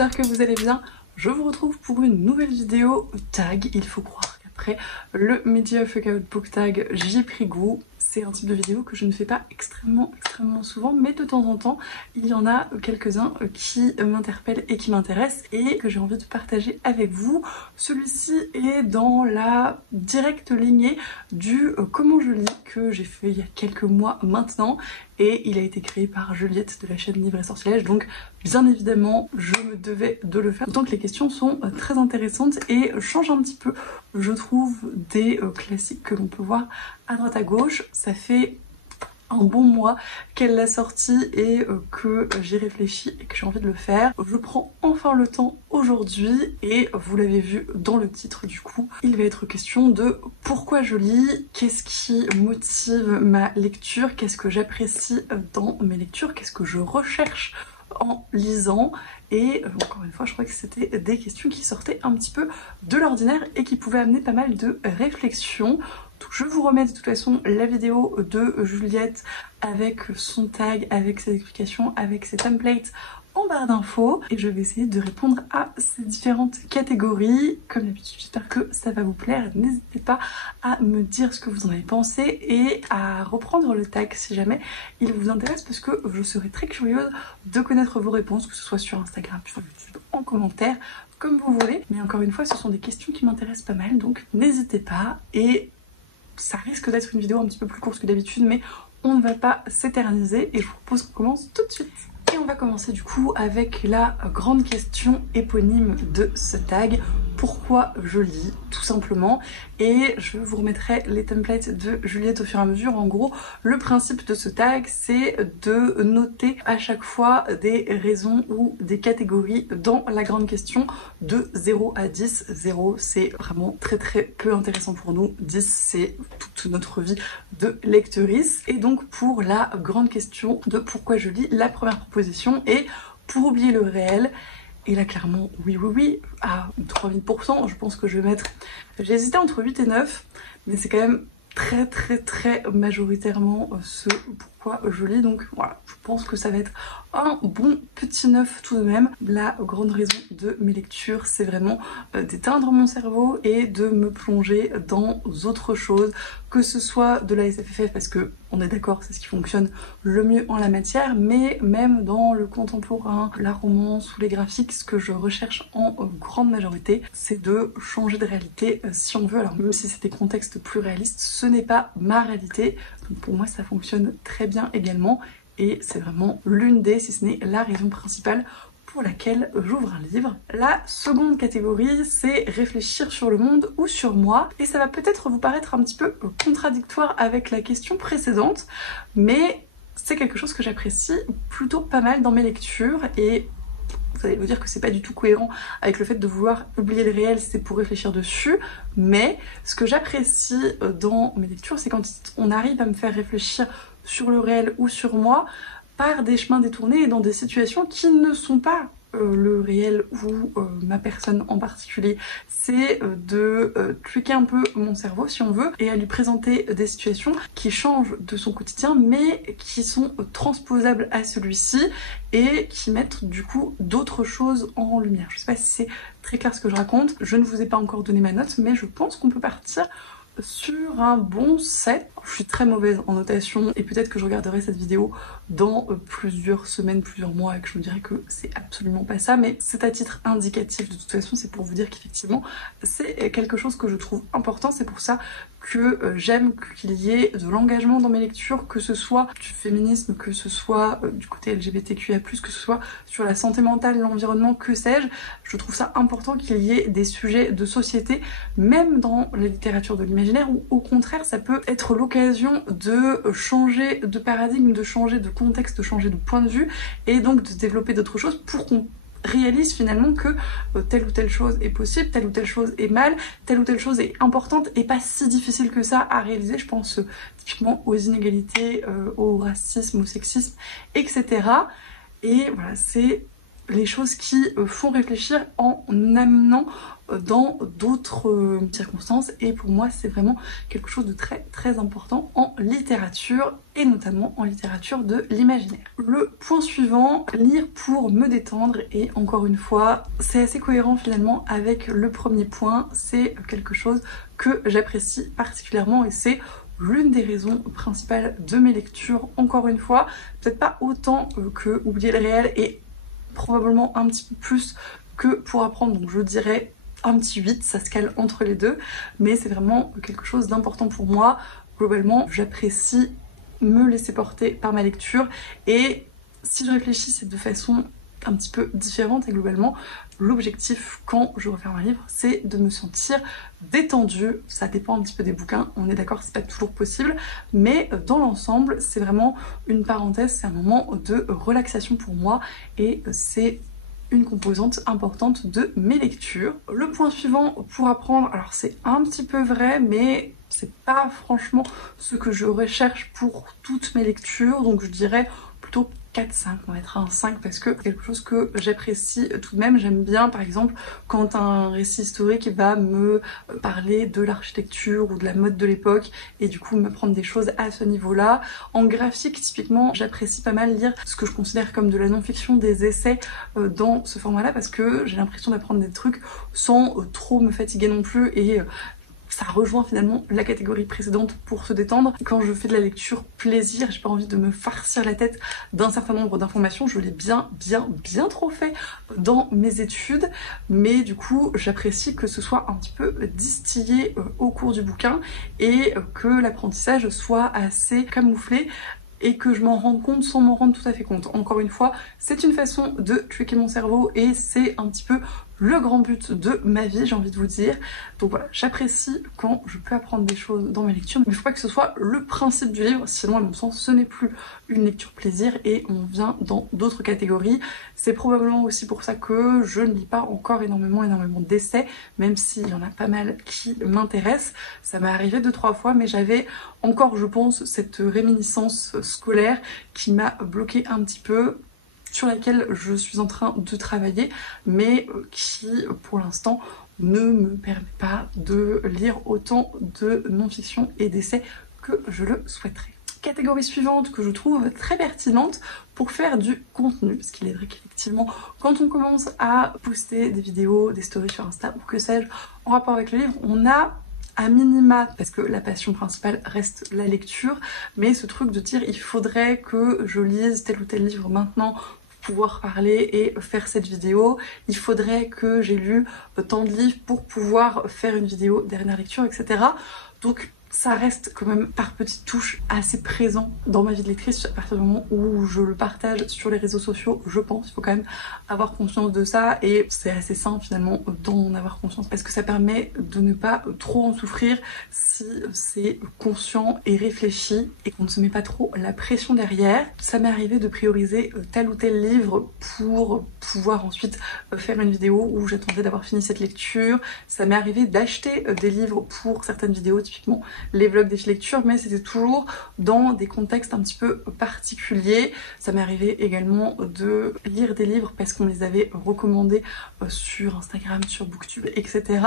j'espère que vous allez bien. Je vous retrouve pour une nouvelle vidéo tag. Il faut croire qu'après le Media Fuck Out Book Tag, j'y ai pris goût. C'est un type de vidéo que je ne fais pas extrêmement souvent, mais de temps en temps, il y en a quelques-uns qui m'interpellent et qui m'intéressent et que j'ai envie de partager avec vous. Celui-ci est dans la directe lignée du Comment je lis que j'ai fait il y a quelques mois maintenant, et il a été créé par Juliette de la chaîne Livre et Sortilège, donc bien évidemment je me devais de le faire, d'autant que les questions sont très intéressantes et changent un petit peu, je trouve, des classiques que l'on peut voir à droite à gauche. Ça fait un bon mois qu'elle l'a sortie et que j'y réfléchis et que j'ai envie de le faire. Je prends enfin le temps aujourd'hui et vous l'avez vu dans le titre du coup, il va être question de pourquoi je lis, qu'est-ce qui motive ma lecture, qu'est-ce que j'apprécie dans mes lectures, qu'est-ce que je recherche en lisant, et encore une fois je crois que c'était des questions qui sortaient un petit peu de l'ordinaire et qui pouvaient amener pas mal de réflexions. Donc je vous remets de toute façon la vidéo de Juliette avec son tag, avec ses explications, avec ses templates en barre d'infos, et je vais essayer de répondre à ces différentes catégories. Comme d'habitude, j'espère que ça va vous plaire. N'hésitez pas à me dire ce que vous en avez pensé et à reprendre le tag si jamais il vous intéresse, parce que je serai très curieuse de connaître vos réponses, que ce soit sur Instagram, sur YouTube, en commentaire, comme vous voulez. Mais encore une fois, ce sont des questions qui m'intéressent pas mal, donc n'hésitez pas. Et ça risque d'être une vidéo un petit peu plus courte que d'habitude, mais on ne va pas s'éterniser et je vous propose qu'on commence tout de suite. Et on va commencer du coup avec la grande question éponyme de ce tag. Pourquoi je lis, tout simplement. Et je vous remettrai les templates de Juliette au fur et à mesure. En gros, le principe de ce tag, c'est de noter à chaque fois des raisons ou des catégories dans la grande question de 0 à 10. 0, c'est vraiment très peu intéressant pour nous. 10, c'est toute notre vie de lectrice. Et donc pour la grande question de pourquoi je lis, la première proposition est pour oublier le réel. Et là clairement oui à 3000%, je pense que je vais mettre, j'ai hésité entre 8 et 9, mais c'est quand même très majoritairement ce pourquoi je lis, donc voilà, je pense que ça va être un bon petit 9 tout de même. La grande raison de mes lectures, c'est vraiment d'éteindre mon cerveau et de me plonger dans autre chose, que ce soit de la SFFF, parce que on est d'accord, c'est ce qui fonctionne le mieux en la matière, mais même dans le contemporain, la romance ou les graphiques, ce que je recherche en grande majorité, c'est de changer de réalité si on veut. Alors même si c'est des contextes plus réalistes, ce n'est pas ma réalité, donc pour moi ça fonctionne très bien également, et c'est vraiment l'une des, si ce n'est la raison principale pour laquelle j'ouvre un livre. La seconde catégorie, c'est réfléchir sur le monde ou sur moi, et ça va peut-être vous paraître un petit peu contradictoire avec la question précédente, mais c'est quelque chose que j'apprécie plutôt pas mal dans mes lectures, et vous allez vous dire que c'est pas du tout cohérent avec le fait de vouloir oublier le réel, c'est pour réfléchir dessus, mais ce que j'apprécie dans mes lectures, c'est quand on arrive à me faire réfléchir sur le réel ou sur moi par des chemins détournés et dans des situations qui ne sont pas le réel ou ma personne en particulier. C'est de tweaker un peu mon cerveau si on veut, et à lui présenter des situations qui changent de son quotidien mais qui sont transposables à celui-ci et qui mettent du coup d'autres choses en lumière. Je sais pas si c'est très clair ce que je raconte, je ne vous ai pas encore donné ma note, mais je pense qu'on peut partir sur un bon 7. Je suis très mauvaise en notation et peut-être que je regarderai cette vidéo dans plusieurs semaines, plusieurs mois, et que je me dirais que c'est absolument pas ça, mais c'est à titre indicatif. De toute façon, c'est pour vous dire qu'effectivement c'est quelque chose que je trouve important. C'est pour ça que j'aime qu'il y ait de l'engagement dans mes lectures, que ce soit du féminisme, que ce soit du côté LGBTQIA+, que ce soit sur la santé mentale, l'environnement, que sais-je. Je trouve ça important qu'il y ait des sujets de société, même dans la littérature de l'imaginaire, où au contraire ça peut être l'occasion de changer de paradigme, de changer de contexte, de changer de point de vue, et donc de développer d'autres choses pour qu'on réalise finalement que telle ou telle chose est possible, telle ou telle chose est mal, telle ou telle chose est importante et pas si difficile que ça à réaliser. Je pense typiquement aux inégalités, au racisme, au sexisme, etc. Et voilà, c'est les choses qui font réfléchir en amenant dans d'autres circonstances, et pour moi c'est vraiment quelque chose de très très important en littérature, et notamment en littérature de l'imaginaire. Le point suivant, lire pour me détendre, et encore une fois c'est assez cohérent finalement avec le premier point, c'est quelque chose que j'apprécie particulièrement et c'est l'une des raisons principales de mes lectures. Encore une fois, peut-être pas autant que Oublier le réel et probablement un petit peu plus que Pour apprendre, donc je dirais un petit 8, ça se cale entre les deux, mais c'est vraiment quelque chose d'important pour moi. Globalement, j'apprécie me laisser porter par ma lecture, et si je réfléchis, c'est de façon un petit peu différente, et globalement l'objectif quand je referme un livre c'est de me sentir détendue. Ça dépend un petit peu des bouquins, on est d'accord, c'est pas toujours possible, mais dans l'ensemble c'est vraiment une parenthèse, c'est un moment de relaxation pour moi et c'est une composante importante de mes lectures. Le point suivant, pour apprendre, alors c'est un petit peu vrai mais c'est pas franchement ce que je recherche pour toutes mes lectures, donc je dirais plutôt 4-5, on va être à un 5 parce que c'est quelque chose que j'apprécie tout de même. J'aime bien par exemple quand un récit historique va me parler de l'architecture ou de la mode de l'époque et du coup m'apprendre des choses à ce niveau-là. En graphique typiquement j'apprécie pas mal lire ce que je considère comme de la non-fiction, des essais dans ce format-là parce que j'ai l'impression d'apprendre des trucs sans trop me fatiguer non plus, et ça rejoint finalement la catégorie précédente pour se détendre. Quand je fais de la lecture plaisir, j'ai pas envie de me farcir la tête d'un certain nombre d'informations, je l'ai bien trop fait dans mes études, mais du coup j'apprécie que ce soit un petit peu distillé au cours du bouquin et que l'apprentissage soit assez camouflé et que je m'en rende compte sans m'en rendre tout à fait compte. Encore une fois, c'est une façon de tricker mon cerveau et c'est un petit peu le grand but de ma vie, j'ai envie de vous dire. Donc voilà, j'apprécie quand je peux apprendre des choses dans mes lectures, mais il ne faut pas que ce soit le principe du livre, sinon à mon sens ce n'est plus une lecture plaisir et on vient dans d'autres catégories. C'est probablement aussi pour ça que je ne lis pas encore énormément d'essais, même s'il y en a pas mal qui m'intéressent. Ça m'est arrivé 2-3 fois, mais j'avais encore, je pense, cette réminiscence scolaire qui m'a bloquée un petit peu, sur laquelle je suis en train de travailler, mais qui pour l'instant ne me permet pas de lire autant de non-fiction et d'essais que je le souhaiterais. Catégorie suivante que je trouve très pertinente pour faire du contenu, parce qu'il est vrai qu'effectivement quand on commence à poster des vidéos, des stories sur Insta ou que sais-je en rapport avec le livre, on a à minima, parce que la passion principale reste la lecture, mais ce truc de dire il faudrait que je lise tel ou tel livre maintenant pour pouvoir parler et faire cette vidéo, il faudrait que j'ai lu tant de livres pour pouvoir faire une vidéo dernière lecture, etc. Donc ça reste quand même par petites touches assez présent dans ma vie de lectrice à partir du moment où je le partage sur les réseaux sociaux, je pense. Il faut quand même avoir conscience de ça et c'est assez sain finalement d'en avoir conscience parce que ça permet de ne pas trop en souffrir si c'est conscient et réfléchi et qu'on ne se met pas trop la pression derrière. Ça m'est arrivé de prioriser tel ou tel livre pour pouvoir ensuite faire une vidéo où j'attendais d'avoir fini cette lecture. Ça m'est arrivé d'acheter des livres pour certaines vidéos, typiquement les vlogs des filles lecture, mais c'était toujours dans des contextes un petit peu particuliers. Ça m'est arrivé également de lire des livres parce qu'on les avait recommandés sur Instagram, sur Booktube, etc.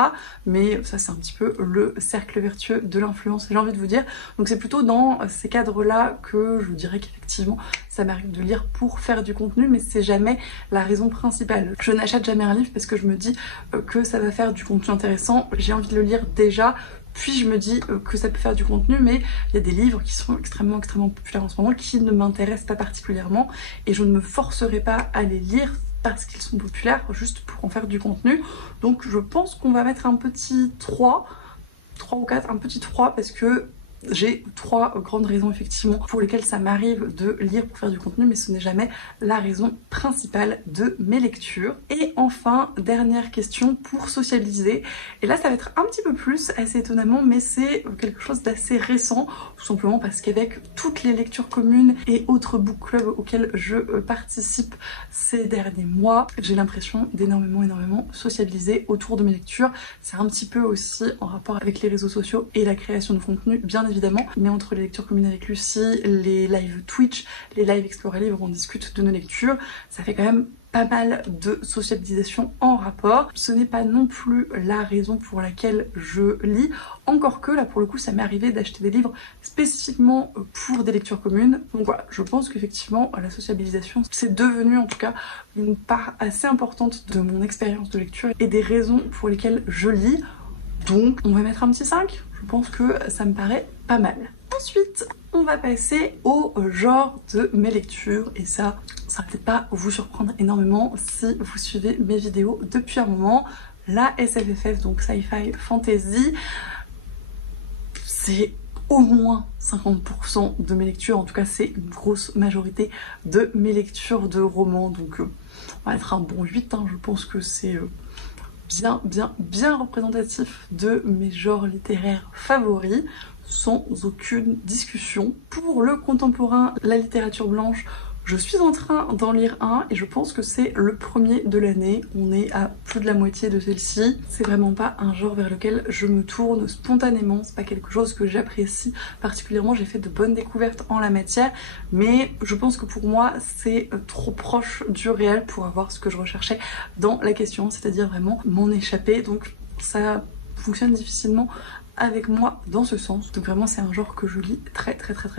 Mais ça c'est un petit peu le cercle vertueux de l'influence, j'ai envie de vous dire. Donc c'est plutôt dans ces cadres-là que je dirais qu'effectivement ça m'arrive de lire pour faire du contenu, mais c'est jamais la raison principale. Je n'achète jamais un livre parce que je me dis que ça va faire du contenu intéressant, j'ai envie de le lire déjà, puis je me dis que ça peut faire du contenu, mais il y a des livres qui sont extrêmement populaires en ce moment qui ne m'intéressent pas particulièrement et je ne me forcerai pas à les lire parce qu'ils sont populaires juste pour en faire du contenu. Donc je pense qu'on va mettre un petit 3 ou 4, un petit 3 parce que j'ai 3 grandes raisons effectivement pour lesquelles ça m'arrive de lire pour faire du contenu, mais ce n'est jamais la raison principale de mes lectures. Et enfin, dernière question pour sociabiliser, et là ça va être un petit peu plus, assez étonnamment, mais c'est quelque chose d'assez récent, tout simplement parce qu'avec toutes les lectures communes et autres book clubs auxquels je participe ces derniers mois, j'ai l'impression d'énormément sociabiliser autour de mes lectures. C'est un petit peu aussi en rapport avec les réseaux sociaux et la création de contenu, bien évidemment, évidemment, mais entre les lectures communes avec Lucie, les lives Twitch, les lives Explorer Livre où on discute de nos lectures, ça fait quand même pas mal de sociabilisation en rapport. Ce n'est pas non plus la raison pour laquelle je lis, encore que là pour le coup ça m'est arrivé d'acheter des livres spécifiquement pour des lectures communes. Donc voilà, je pense qu'effectivement la sociabilisation c'est devenu en tout cas une part assez importante de mon expérience de lecture et des raisons pour lesquelles je lis. Donc on va mettre un petit 5, je pense que ça me paraît pas mal. Ensuite, on va passer au genre de mes lectures et ça va peut-être pas vous surprendre énormément si vous suivez mes vidéos depuis un moment. La SFFF, donc Sci-Fi Fantasy, c'est au moins 50% de mes lectures, en tout cas c'est une grosse majorité de mes lectures de romans, donc on va être un bon 8, hein. Je pense que c'est bien représentatif de mes genres littéraires favoris, sans aucune discussion. Pour le contemporain, la littérature blanche, je suis en train d'en lire un et je pense que c'est le premier de l'année. On est à plus de la moitié de celle-ci. C'est vraiment pas un genre vers lequel je me tourne spontanément, c'est pas quelque chose que j'apprécie particulièrement. J'ai fait de bonnes découvertes en la matière, mais je pense que pour moi c'est trop proche du réel pour avoir ce que je recherchais dans la question, c'est-à-dire vraiment m'en échapper. Donc ça fonctionne difficilement avec moi dans ce sens. Donc vraiment c'est un genre que je lis très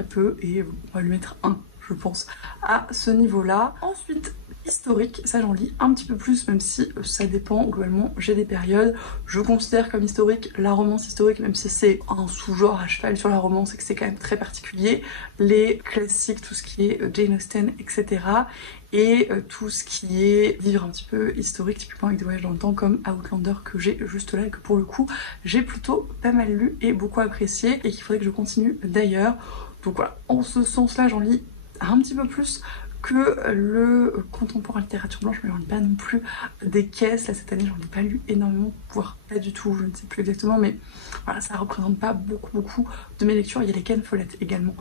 peu et on va lui mettre 1, je pense, à ce niveau-là. Ensuite, historique, ça j'en lis un petit peu plus, même si ça dépend, globalement j'ai des périodes. Je considère comme historique la romance historique, même si c'est un sous-genre à cheval sur la romance et que c'est quand même très particulier. Les classiques, tout ce qui est Jane Austen, etc. Et tout ce qui est livre un petit peu historique, typiquement avec des voyages dans le temps comme Outlander que j'ai juste là et que pour le coup j'ai plutôt pas mal lu et beaucoup apprécié et qu'il faudrait que je continue d'ailleurs. Donc voilà, en ce sens-là j'en lis un petit peu plus que le contemporain littérature blanche, mais j'en lis pas non plus des caisses. Là cette année j'en ai pas lu énormément, voire pas du tout, je ne sais plus exactement, mais voilà, ça représente pas beaucoup de mes lectures. Il y a les Ken Follett également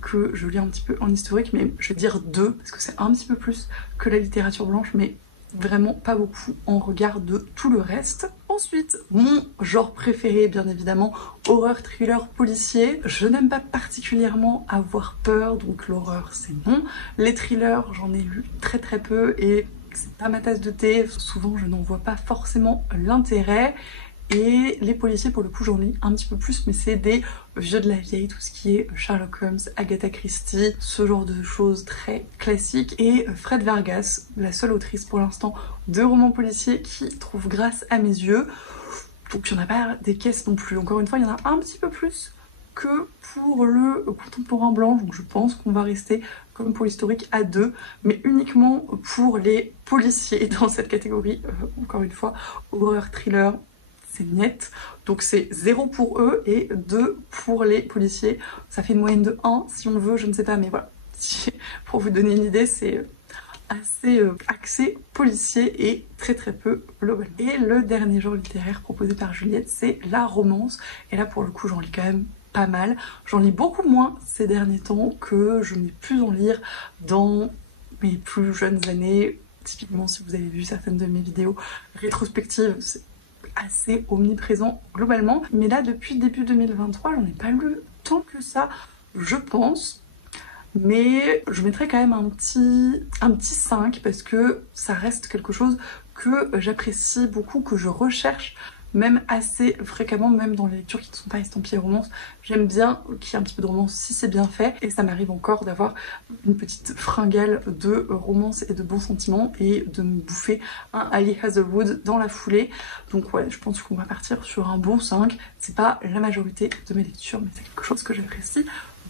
que je lis un petit peu en historique, mais je vais dire 2 parce que c'est un petit peu plus que la littérature blanche, mais vraiment pas beaucoup en regard de tout le reste. Ensuite, mon genre préféré, bien évidemment, horreur, thriller, policier. Je n'aime pas particulièrement avoir peur, donc l'horreur c'est non. Les thrillers, j'en ai lu très peu et c'est pas ma tasse de thé. Souvent, je n'en vois pas forcément l'intérêt. Et les policiers, pour le coup, j'en lis un petit peu plus, mais c'est des vieux de la vieille, tout ce qui est Sherlock Holmes, Agatha Christie, ce genre de choses très classiques. Et Fred Vargas, la seule autrice pour l'instant de romans policiers qui trouve grâce à mes yeux. Donc il n'y en a pas des caisses non plus. Encore une fois, il y en a un petit peu plus que pour le contemporain blanc, donc je pense qu'on va rester comme pour l'historique à 2, mais uniquement pour les policiers dans cette catégorie, encore une fois, horreur, thriller, c'est net, donc c'est 0 pour eux et 2 pour les policiers. Ça fait une moyenne de 1 si on veut, je ne sais pas, mais voilà. Pour vous donner une idée, c'est assez axé policier et très peu global. Et le dernier genre littéraire proposé par Juliette, c'est la romance. Et là, pour le coup, j'en lis quand même pas mal. J'en lis beaucoup moins ces derniers temps que je n'ai pu en lire dans mes plus jeunes années. Typiquement, si vous avez vu certaines de mes vidéos rétrospectives, c'est assez omniprésent globalement, mais là depuis début 2023 j'en ai pas lu tant que ça, je pense, mais je mettrais quand même un petit 5 parce que ça reste quelque chose que j'apprécie beaucoup, que je recherche même assez fréquemment, même dans les lectures qui ne sont pas estampillées romance. J'aime bien qu'il y ait un petit peu de romance si c'est bien fait, et ça m'arrive encore d'avoir une petite fringale de romance et de bons sentiments et de me bouffer un Ali Hazelwood dans la foulée. Donc ouais, je pense qu'on va partir sur un bon 5. C'est pas la majorité de mes lectures, mais c'est quelque chose que j'apprécie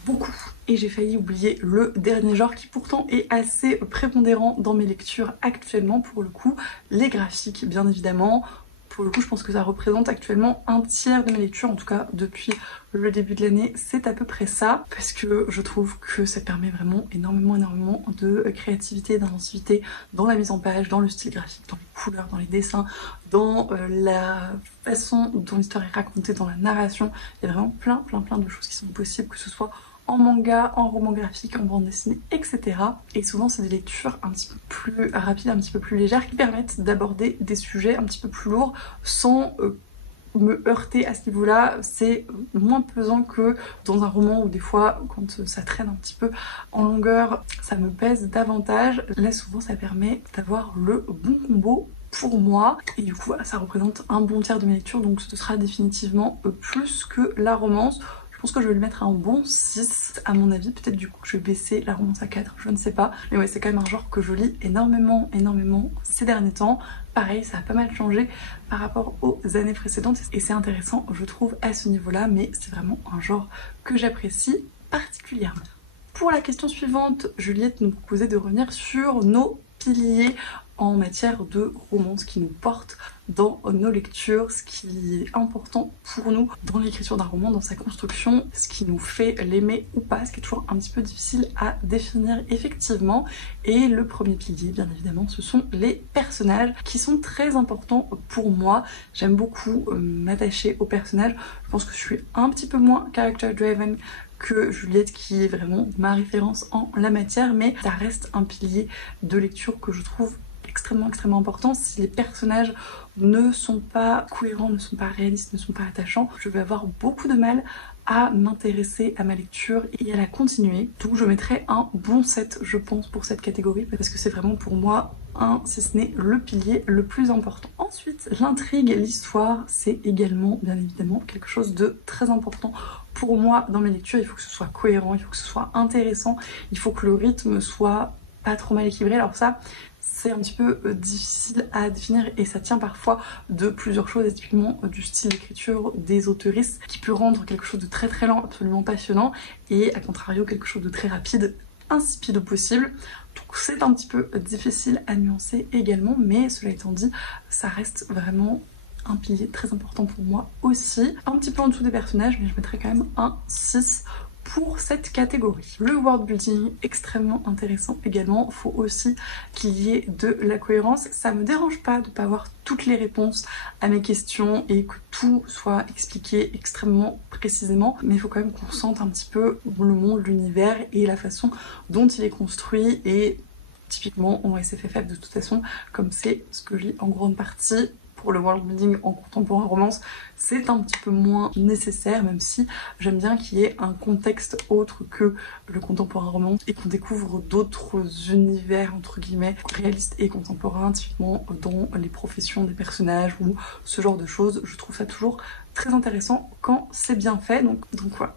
beaucoup. Et j'ai failli oublier le dernier genre qui pourtant est assez prépondérant dans mes lectures actuellement, pour le coup, les graphiques bien évidemment. Pour le coup, je pense que ça représente actuellement un tiers de mes lectures, en tout cas depuis le début de l'année, c'est à peu près ça, parce que je trouve que ça permet vraiment énormément de créativité, d'inventivité dans la mise en page, dans le style graphique, dans les couleurs, dans les dessins, dans la façon dont l'histoire est racontée, dans la narration. Il y a vraiment plein de choses qui sont possibles, que ce soit en manga, en roman graphique, en bande dessinée, etc. Et souvent c'est des lectures un petit peu plus rapides, un petit peu plus légères, qui permettent d'aborder des sujets un petit peu plus lourds sans me heurter à ce niveau-là, c'est moins pesant que dans un roman où des fois quand ça traîne un petit peu en longueur, ça me pèse davantage. Là souvent ça permet d'avoir le bon combo pour moi et du coup voilà, ça représente un bon tiers de mes lectures, donc ce sera définitivement plus que la romance. Je pense que je vais le mettre à un bon 6 à mon avis, peut-être du coup que je vais baisser la romance à 4, je ne sais pas. Mais ouais, c'est quand même un genre que je lis énormément ces derniers temps. Pareil, ça a pas mal changé par rapport aux années précédentes et c'est intéressant je trouve à ce niveau-là, mais c'est vraiment un genre que j'apprécie particulièrement. Pour la question suivante, Juliette nous proposait de revenir sur nos piliers en matière de romance qui nous portent dans nos lectures, ce qui est important pour nous dans l'écriture d'un roman, dans sa construction, ce qui nous fait l'aimer ou pas, ce qui est toujours un petit peu difficile à définir effectivement. Et le premier pilier, bien évidemment, ce sont les personnages qui sont très importants pour moi. J'aime beaucoup m'attacher aux personnages. Je pense que je suis un petit peu moins character driven que Juliette qui est vraiment ma référence en la matière, mais ça reste un pilier de lecture que je trouve extrêmement important. Si les personnages ne sont pas cohérents, ne sont pas réalistes, ne sont pas attachants, je vais avoir beaucoup de mal à m'intéresser à ma lecture et à la continuer. Donc je mettrai un bon 7 je pense pour cette catégorie parce que c'est vraiment pour moi si ce n'est le pilier le plus important. Ensuite, l'intrigue, l'histoire, c'est également bien évidemment quelque chose de très important pour moi dans mes lectures. Il faut que ce soit cohérent, il faut que ce soit intéressant, il faut que le rythme soit pas trop mal équilibré. Alors ça, c'est un petit peu difficile à définir et ça tient parfois de plusieurs choses, et typiquement du style d'écriture des auteuristes qui peut rendre quelque chose de très lent absolument passionnant et à contrario quelque chose de très rapide insipide au possible. Donc c'est un petit peu difficile à nuancer également, mais cela étant dit, ça reste vraiment un pilier très important pour moi aussi. Un petit peu en dessous des personnages, mais je mettrais quand même un 6 pour cette catégorie. Le world building extrêmement intéressant également, faut aussi qu'il y ait de la cohérence. Ça me dérange pas de pas avoir toutes les réponses à mes questions et que tout soit expliqué extrêmement précisément, mais il faut quand même qu'on sente un petit peu le monde, l'univers et la façon dont il est construit. Et typiquement en SFFF de toute façon, comme c'est ce que je lis en grande partie, pour le world building en contemporain romance, c'est un petit peu moins nécessaire, même si j'aime bien qu'il y ait un contexte autre que le contemporain romance et qu'on découvre d'autres univers entre guillemets réalistes et contemporains, typiquement dans les professions des personnages ou ce genre de choses. Je trouve ça toujours très intéressant quand c'est bien fait, donc voilà.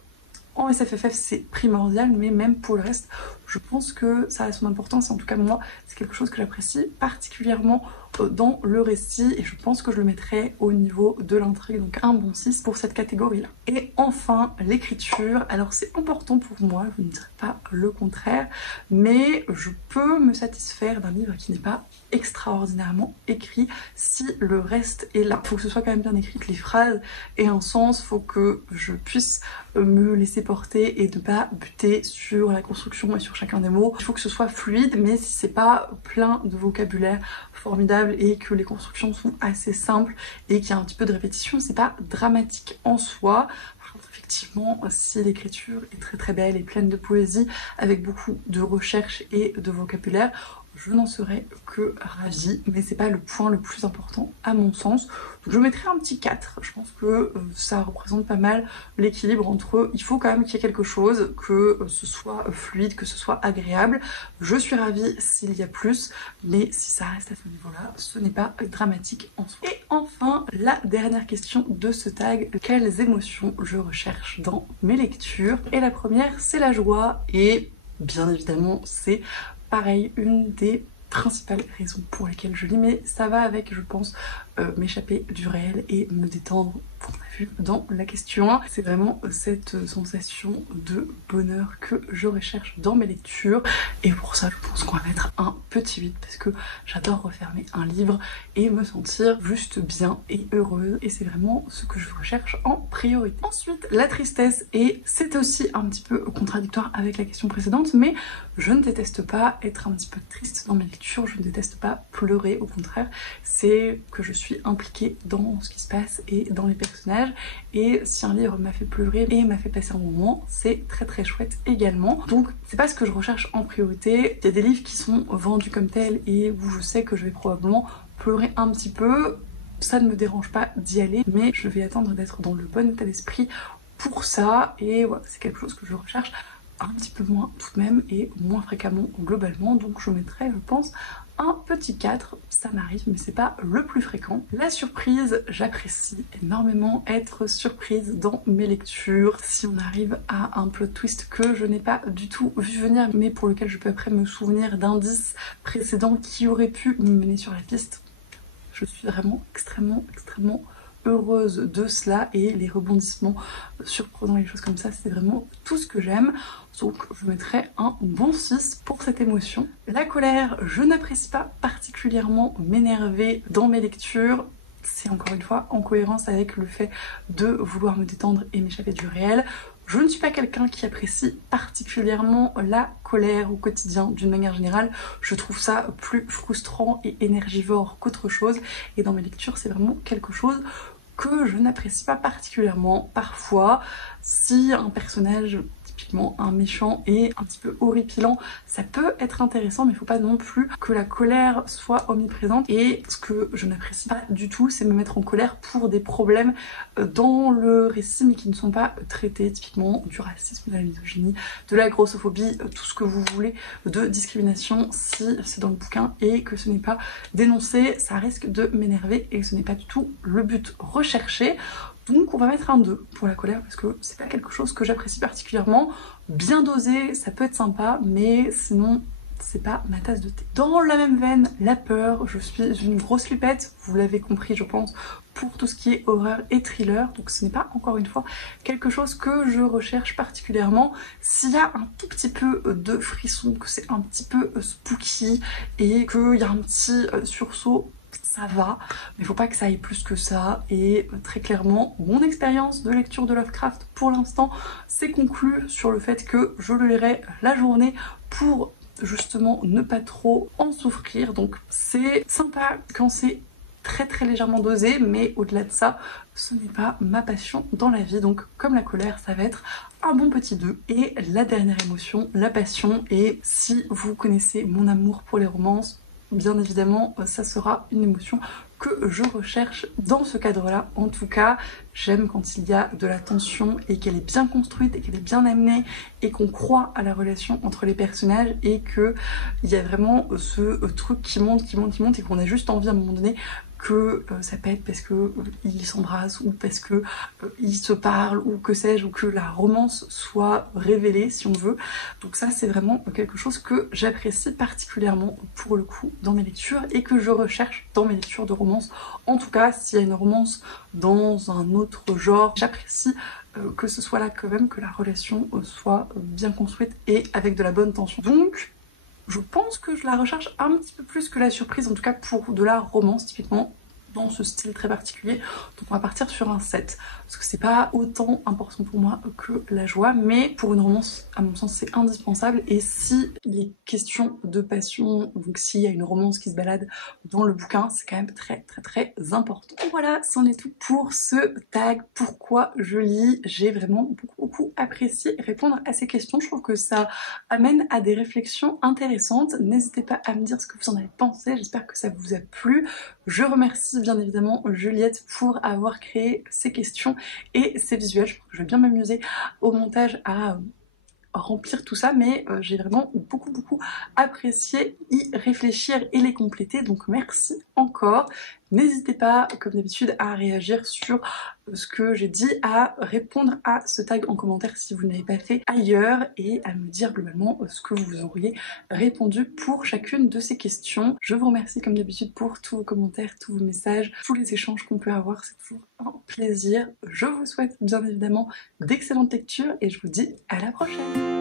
En SFFF c'est primordial, mais même pour le reste je pense que ça a son importance. En tout cas moi c'est quelque chose que j'apprécie particulièrement dans le récit et je pense que je le mettrai au niveau de l'intrigue, donc un bon 6 pour cette catégorie là. Et enfin l'écriture, alors c'est important pour moi, je ne dirais pas le contraire, mais je peux me satisfaire d'un livre qui n'est pas extraordinairement écrit si le reste est là. Il faut que ce soit quand même bien écrit, que les phrases aient un sens, il faut que je puisse me laisser porter et ne pas buter sur la construction et sur chacun des mots. Il faut que ce soit fluide, mais si c'est pas plein de vocabulaire formidable et que les constructions sont assez simples et qu'il y a un petit peu de répétition, c'est pas dramatique en soi. Par contre, effectivement, si l'écriture est très belle et pleine de poésie avec beaucoup de recherche et de vocabulaire, je n'en serais que ravie, mais c'est pas le point le plus important à mon sens. Donc je mettrais un petit 4, je pense que ça représente pas mal l'équilibre entre il faut quand même qu'il y ait quelque chose, que ce soit fluide, que ce soit agréable. Je suis ravie s'il y a plus, mais si ça reste à ce niveau-là, ce n'est pas dramatique en soi. Et enfin, la dernière question de ce tag, quelles émotions je recherche dans mes lectures? Et la première, c'est la joie, et bien évidemment, c'est pareil, une des principales raisons pour lesquelles je lis, mais ça va avec, je pense, m'échapper du réel et me détendre, qu'on a vu dans la question 1. C'est vraiment cette sensation de bonheur que je recherche dans mes lectures, et pour ça je pense qu'on va mettre un petit 8 parce que j'adore refermer un livre et me sentir juste bien et heureuse, et c'est vraiment ce que je recherche en priorité. Ensuite, la tristesse, et c'est aussi un petit peu contradictoire avec la question précédente, mais je ne déteste pas être un petit peu triste dans mes lectures, je ne déteste pas pleurer, au contraire, c'est que je suis impliquée dans ce qui se passe et dans les personnages, et si un livre m'a fait pleurer et m'a fait passer un moment, c'est très chouette également. Donc c'est pas ce que je recherche en priorité. Il y a des livres qui sont vendus comme tels et où je sais que je vais probablement pleurer un petit peu. ça ne me dérange pas d'y aller, mais je vais attendre d'être dans le bon état d'esprit pour ça, et voilà, c'est quelque chose que je recherche un petit peu moins tout de même et moins fréquemment globalement, donc je mettrai, je pense, un petit 4, ça m'arrive mais c'est pas le plus fréquent. La surprise, j'apprécie énormément être surprise dans mes lectures. Si on arrive à un plot twist que je n'ai pas du tout vu venir mais pour lequel je peux après me souvenir d'indices précédents qui auraient pu me mener sur la piste, je suis vraiment extrêmement heureuse de cela, et les rebondissements surprenants, les choses comme ça, c'est vraiment tout ce que j'aime. Donc je mettrais un bon 6 pour cette émotion. La colère, je n'apprécie pas particulièrement m'énerver dans mes lectures. C'est encore une fois en cohérence avec le fait de vouloir me détendre et m'échapper du réel. Je ne suis pas quelqu'un qui apprécie particulièrement la colère au quotidien d'une manière générale. Je trouve ça plus frustrant et énergivore qu'autre chose. Et dans mes lectures, c'est vraiment quelque chose que je n'apprécie pas particulièrement. Parfois, si un personnage, typiquement un méchant, est un petit peu horripilant, ça peut être intéressant, mais il faut pas non plus que la colère soit omniprésente. Et ce que je n'apprécie pas du tout, c'est me mettre en colère pour des problèmes dans le récit mais qui ne sont pas traités, typiquement du racisme, de la misogynie, de la grossophobie, tout ce que vous voulez, de discrimination. Si c'est dans le bouquin et que ce n'est pas dénoncé, ça risque de m'énerver et ce n'est pas du tout le but recherché. Donc on va mettre un 2 pour la colère parce que c'est pas quelque chose que j'apprécie particulièrement. Bien dosé, ça peut être sympa, mais sinon c'est pas ma tasse de thé. Dans la même veine, la peur, je suis une grosse flippette, vous l'avez compris je pense, pour tout ce qui est horreur et thriller, donc ce n'est pas encore une fois quelque chose que je recherche particulièrement. S'il y a un tout petit peu de frisson, que c'est un petit peu spooky et qu'il y a un petit sursaut, ça va, mais faut pas que ça aille plus que ça. Et très clairement, mon expérience de lecture de Lovecraft pour l'instant s'est conclue sur le fait que je le lirai la journée pour justement ne pas trop en souffrir. Donc c'est sympa quand c'est très légèrement dosé, mais au-delà de ça, ce n'est pas ma passion dans la vie. Donc comme la colère, ça va être un bon petit 2. Et la dernière émotion, la passion. Et si vous connaissez mon amour pour les romances, bien évidemment, ça sera une émotion que je recherche dans ce cadre-là. En tout cas, j'aime quand il y a de la tension et qu'elle est bien construite et qu'elle est bien amenée et qu'on croit à la relation entre les personnages et qu'il y a vraiment ce truc qui monte et qu'on a juste envie à un moment donné que ça pète parce que ils s'embrassent ou parce que ils se parlent ou que sais-je, ou que la romance soit révélée si on veut. Donc ça c'est vraiment quelque chose que j'apprécie particulièrement pour le coup dans mes lectures et que je recherche dans mes lectures de romance. En tout cas s'il y a une romance dans un autre genre, j'apprécie que ce soit là quand même, que la relation soit bien construite et avec de la bonne tension. Donc je pense que je la recherche un petit peu plus que la surprise, en tout cas pour de la romance typiquement, dans ce style très particulier. Donc on va partir sur un 7, parce que c'est pas autant important pour moi que la joie, mais pour une romance, à mon sens, c'est indispensable. Et si les questions de passion, donc s'il y a une romance qui se balade dans le bouquin, c'est quand même très important. Et voilà, c'en est tout pour ce tag pourquoi je lis. J'ai vraiment beaucoup apprécié répondre à ces questions. Je trouve que ça amène à des réflexions intéressantes. N'hésitez pas à me dire ce que vous en avez pensé, j'espère que ça vous a plu. Je remercie bien évidemment Juliette pour avoir créé ces questions et ces visuels. Je pense que je vais bien m'amuser au montage à remplir tout ça, mais j'ai vraiment beaucoup apprécié y réfléchir et les compléter, donc merci encore. N'hésitez pas, comme d'habitude, à réagir sur ce que j'ai dit, à répondre à ce tag en commentaire si vous ne l'avez pas fait ailleurs, et à me dire globalement ce que vous auriez répondu pour chacune de ces questions. Je vous remercie comme d'habitude pour tous vos commentaires, tous vos messages, tous les échanges qu'on peut avoir, c'est toujours un plaisir. Je vous souhaite bien évidemment d'excellentes lectures et je vous dis à la prochaine.